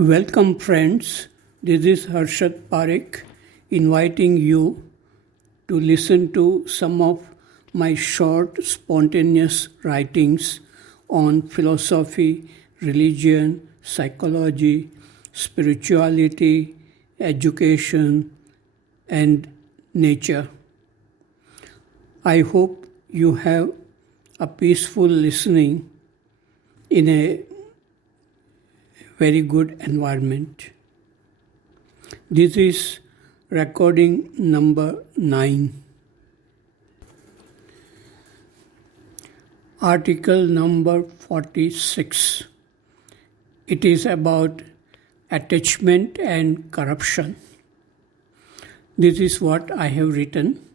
Welcome, friends. This is Harshad Parekh inviting you to listen to some of my short, spontaneous writings on philosophy, religion, psychology, spirituality, education, and nature. I hope you have a peaceful listening in a very good environment. This is recording number 9. Article number 46. It is about attachment and corruption. This is what I have written.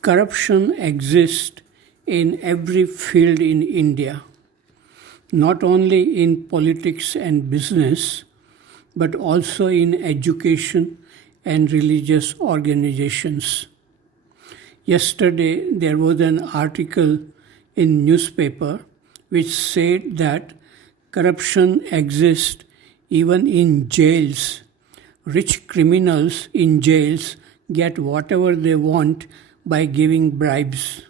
Corruption exists in every field in India, not only in politics and business, but also in education and religious organizations. Yesterday, there was an article in newspaper which said that corruption exists even in jails. Rich criminals in jails get whatever they want by giving bribes.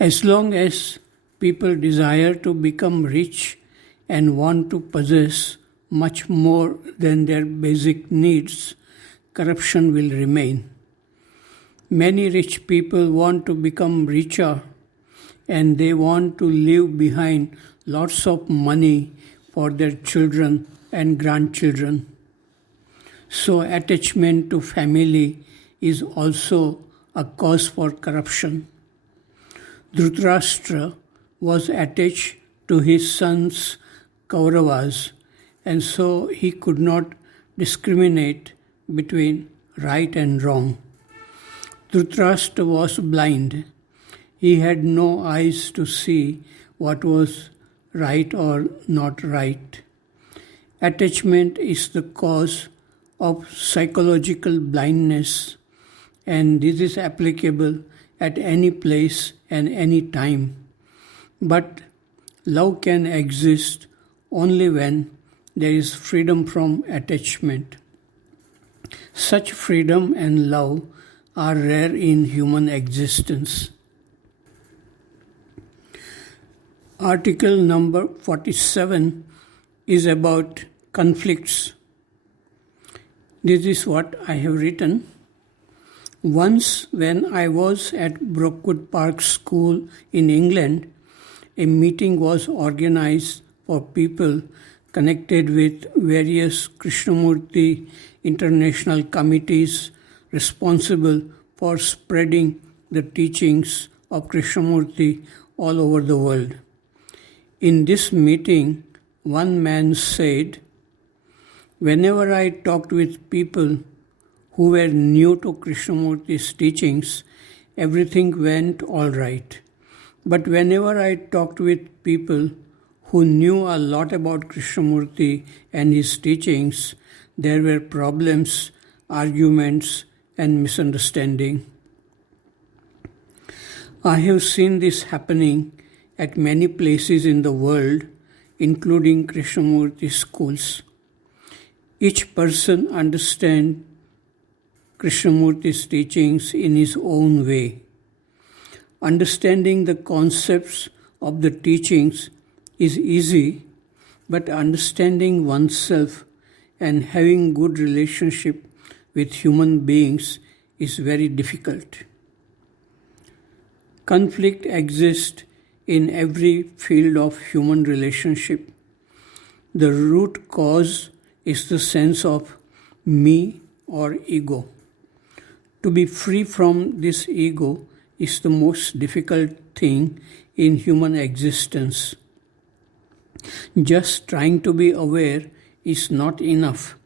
As long as people desire to become rich and want to possess much more than their basic needs, corruption will remain. Many rich people want to become richer and they want to leave behind lots of money for their children and grandchildren. So attachment to family is also a cause for corruption. Dhritarashtra was attached to his sons Kauravas, and so he could not discriminate between right and wrong. Dhritarashtra was blind. He had no eyes to see what was right or not right. Attachment is the cause of psychological blindness, and this is applicable at any place and any time. But love can exist only when there is freedom from attachment. Such freedom and love are rare in human existence. Article number 47 is about conflicts. This is what I have written. Once, when I was at Brookwood Park School in England, a meeting was organized for people connected with various Krishnamurti international committees responsible for spreading the teachings of Krishnamurti all over the world. In this meeting, one man said, "Whenever I talked with people who were new to Krishnamurti's teachings, everything went all right. But whenever I talked with people who knew a lot about Krishnamurti and his teachings, there were problems, arguments, and misunderstanding." I have seen this happening at many places in the world, including Krishnamurti schools. Each person understands Krishnamurti's teachings in his own way. Understanding the concepts of the teachings is easy, but understanding oneself and having good relationship with human beings is very difficult. Conflict exists in every field of human relationship. The root cause is the sense of me or ego. To be free from this ego is the most difficult thing in human existence. Just trying to be aware is not enough.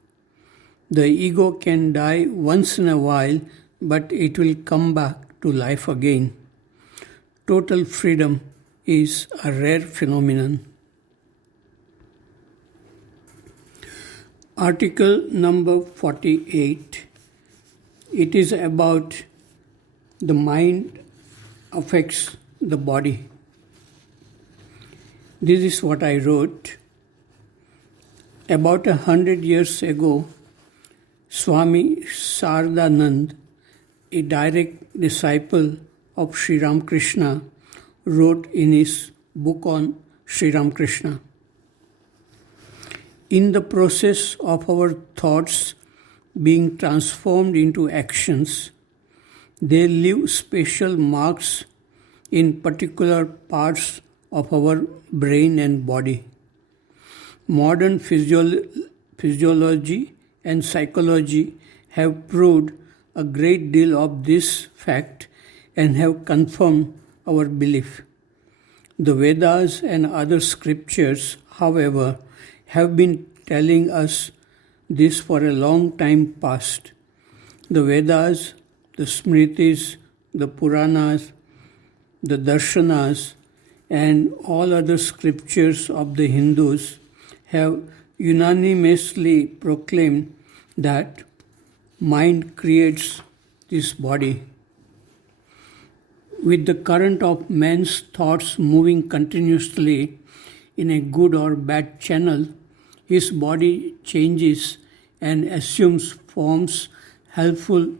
The ego can die once in a while, but it will come back to life again. Total freedom is a rare phenomenon. Article number 48. It is about the mind affects the body. This is what I wrote. About 100 years ago, Swami Sardanand, a direct disciple of Sri Ramakrishna, wrote in his book on Sri Ramakrishna. In the process of our thoughts being transformed into actions, they leave special marks in particular parts of our brain and body. Modern physiology and psychology have proved a great deal of this fact and have confirmed our belief. The Vedas and other scriptures, however, have been telling us this for a long time past. The Vedas, the Smritis, the Puranas, the Darshanas, and all other scriptures of the Hindus have unanimously proclaimed that mind creates this body. With the current of man's thoughts moving continuously in a good or bad channel, his body changes and assumes forms helpful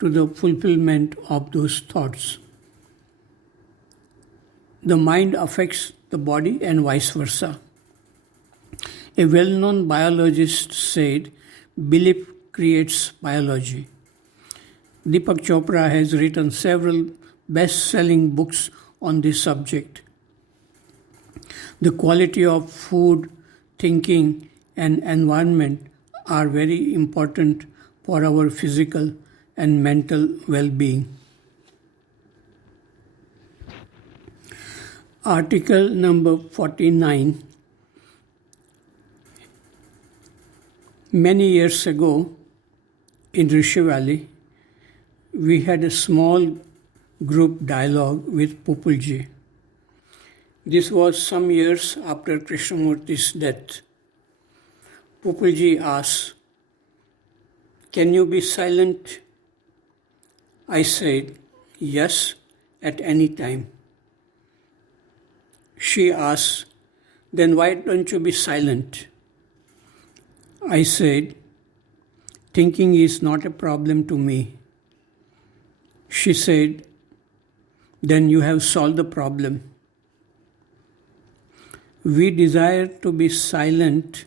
to the fulfillment of those thoughts. The mind affects the body and vice versa. A well-known biologist said, "Belief creates biology." Deepak Chopra has written several best-selling books on this subject. The quality of food, thinking, and environment are very important for our physical and mental well-being. Article number 49. Many years ago, in Rishi Valley, we had a small group dialogue with Populji. This was some years after Krishnamurti's death. Populji asked, "Can you be silent?" I said, "Yes, at any time." She asked, "Then why don't you be silent?" I said, "Thinking is not a problem to me." She said, "Then you have solved the problem." We desire to be silent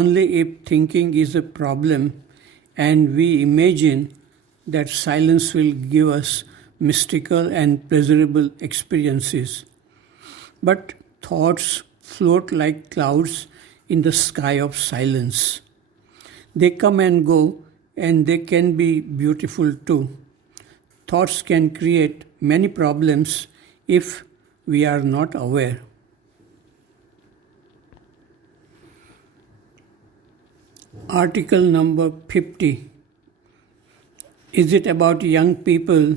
only if thinking is a problem, and we imagine that silence will give us mystical and pleasurable experiences. But thoughts float like clouds in the sky of silence. They come and go, and they can be beautiful too. Thoughts can create many problems if we are not aware. Article number 50. Is it about young people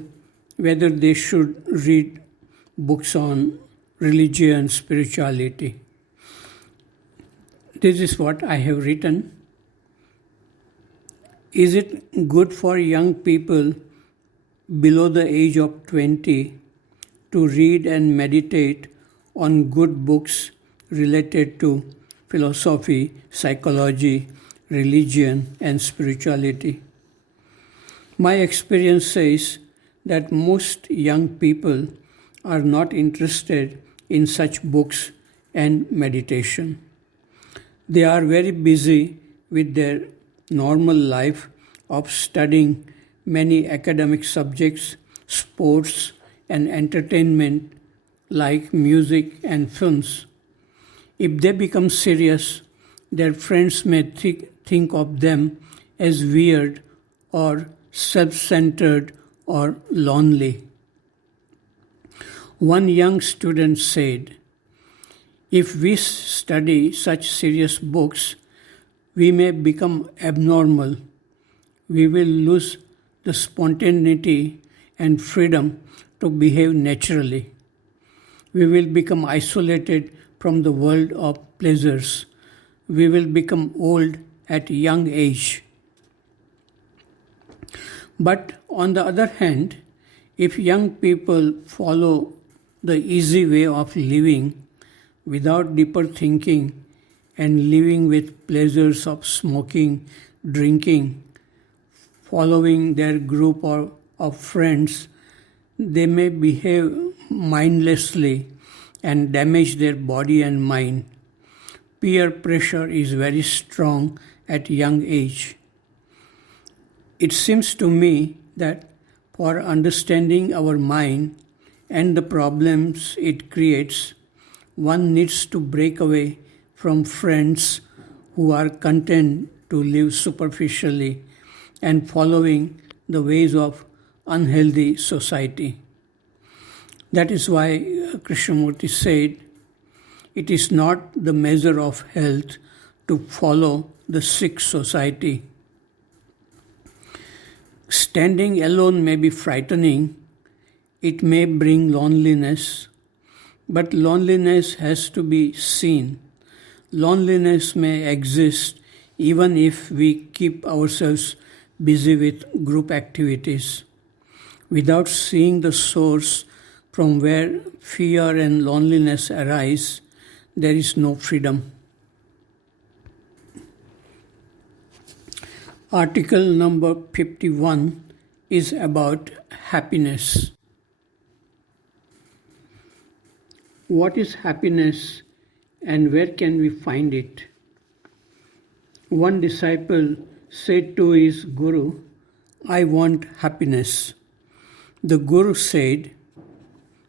whether they should read books on religion, spirituality? This is what I have written. Is it good for young people below the age of 20 to read and meditate on good books related to philosophy, psychology, religion, and spirituality? My experience says that most young people are not interested in such books and meditation. They are very busy with their normal life of studying many academic subjects, sports, and entertainment like music and films. If they become serious, their friends may think of them as weird or self-centered or lonely. One young student said, "If we study such serious books, we may become abnormal. We will lose the spontaneity and freedom to behave naturally. We will become isolated from the world of pleasures. We will become old at a young age." But on the other hand, if young people follow the easy way of living without deeper thinking and living with pleasures of smoking, drinking, following their group of friends, they may behave mindlessly and damage their body and mind. Peer pressure is very strong at young age. It seems to me that for understanding our mind and the problems it creates, one needs to break away from friends who are content to live superficially and following the ways of unhealthy society. That is why Krishnamurti said, it is not the measure of health to follow the sick society. Standing alone may be frightening, it may bring loneliness, but loneliness has to be seen. Loneliness may exist even if we keep ourselves busy with group activities. Without seeing the source from where fear and loneliness arise, there is no freedom. Article number 51 is about happiness. What is happiness and where can we find it? One disciple said to his guru, I want happiness. The guru said,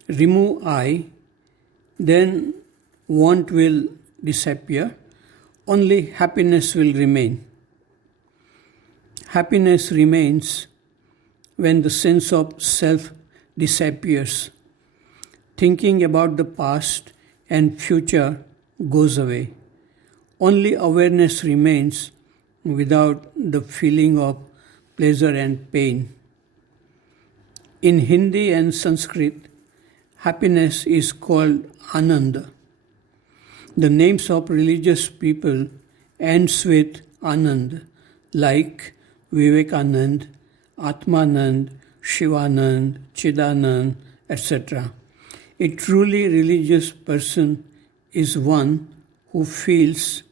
remove I, then want will disappear, only happiness will remain. Happiness remains when the sense of self disappears. Thinking about the past and future goes away. Only awareness remains without the feeling of pleasure and pain. In Hindi and Sanskrit, happiness is called Ananda. The names of religious people ends with Anand, like Vivekanand, Atmanand, Shivanand, Chidanand, etc. A truly religious person is one who feels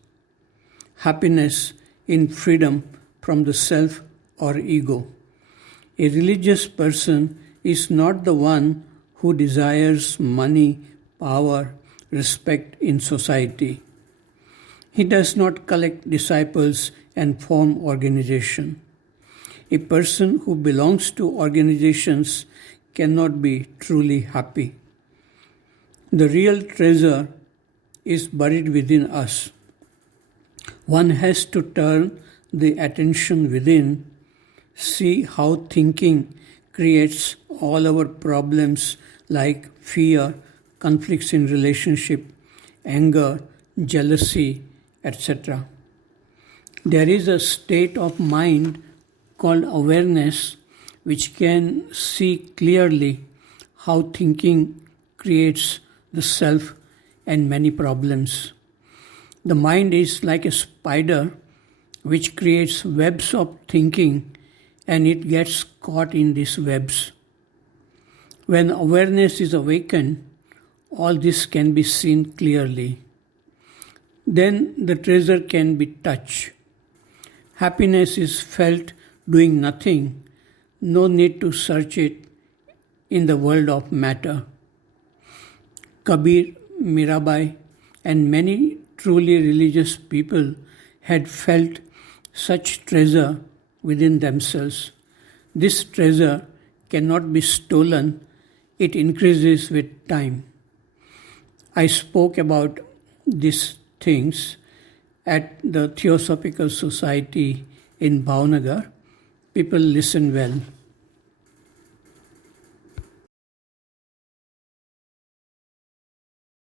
happiness in freedom from the self or ego. A religious person is not the one who desires money, power, respect in society. He does not collect disciples and form organization. A person who belongs to organizations cannot be truly happy. The real treasure is buried within us. One has to turn the attention within, see how thinking creates all our problems like fear, conflicts in relationship, anger, jealousy, etc. There is a state of mind called awareness which can see clearly how thinking creates the self and many problems. The mind is like a spider which creates webs of thinking and it gets caught in these webs. When awareness is awakened, all this can be seen clearly. Then the treasure can be touched. Happiness is felt doing nothing, no need to search it in the world of matter. Kabir, Mirabai, and many truly religious people had felt such treasure within themselves. This treasure cannot be stolen, it increases with time. I spoke about these things at the Theosophical Society in Bhavnagar. People listen well.